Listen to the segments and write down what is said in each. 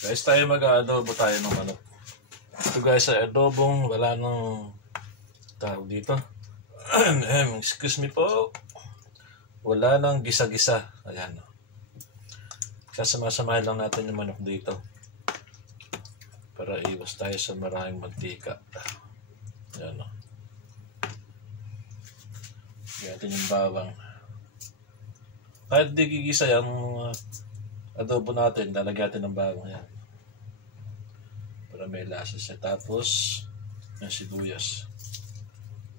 Guys, tayo mag-adobo tayo ng manok. Ito guys, sa adobong wala nang tawag dito. Excuse me po. Wala nang gisa-gisa. Ayan. Sasama-samahin lang natin yung manok dito. Para iwas tayo sa maraming mantika. Ayan. Gatin yung bawang. Kahit di gigisa yung adobo natin, lalagyan natin ng bawang yan. Para may lasa siya. Tapos, yung sibuyas.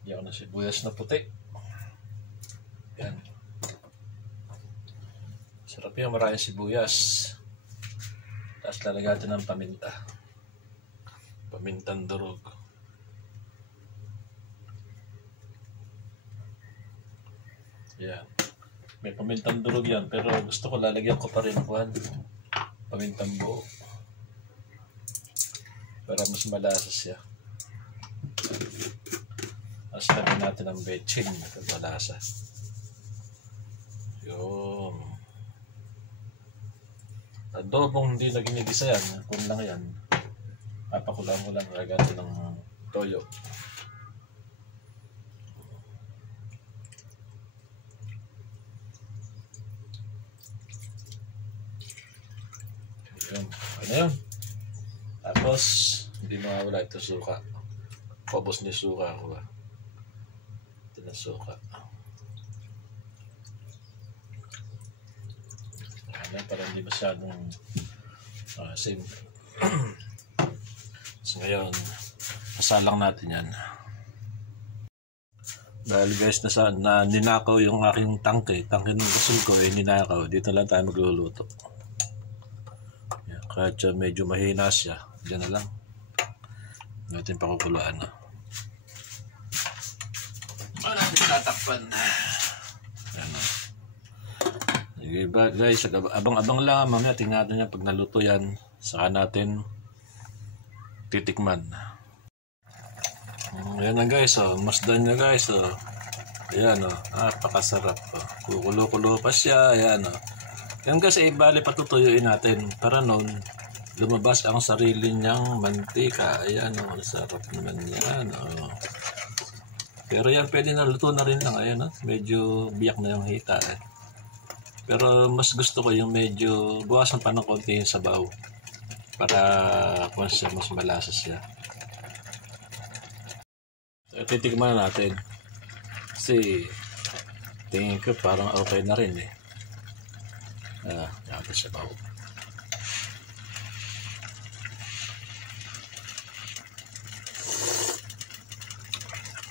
Yan na sibuyas na puti. Yan. Sarap yung maraming sibuyas. Tapos lalagyan natin ng paminta. Pamintang durog. Yan. May pamintang durog yan, pero gusto ko lalagyan ko pa rin pamintang buo. Para mas malasa siya. Tapos lagyan natin ang bechin para malasa. Yun. Adobong hindi na ginigisa yan. Kung lang yan. Papakulang ko lang. Lagyan natin ng toyo. Yun. Ano yun? Tapos, hindi mawawala ito suka. Paubos niya suka ko ba? Ito na suka. Ayan, para hindi masyadong same. So ngayon, pasalang natin yan. Dahil guys, na ninakaw yung aking tangke ng gasol ko, ninakaw. Dito lang tayo magluluto. Kahit medyo mahina siya, dyan na lang. Natin pakukulaan na. Wala natin tatakpan. Yan na. Sige guys, abang-abang lang. Mamaya tingnan natin yan pag naluto yan. Saka natin titikman. Ayan na guys, masdan na guys. Ayan napakasarap. Kukulo-kulo pa siya. Ayan yan kasi bali patutuyuin natin para noon lumabas ang sarili niyang mantika. Ayan sarap naman yan. Pero yan pwede na luto na rin lang. Ayan medyo biyak na yung hita Pero mas gusto ko yung medyo buwasan pa ng konti yung sabaw para kung siya mas malasa siya. So, titikman na natin kasi tingin ko parang okay na rin Yan siya ba?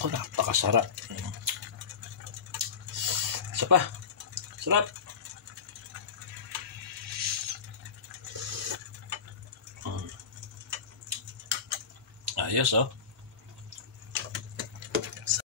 Napakasarap. Isa pa. Sarap. Ayos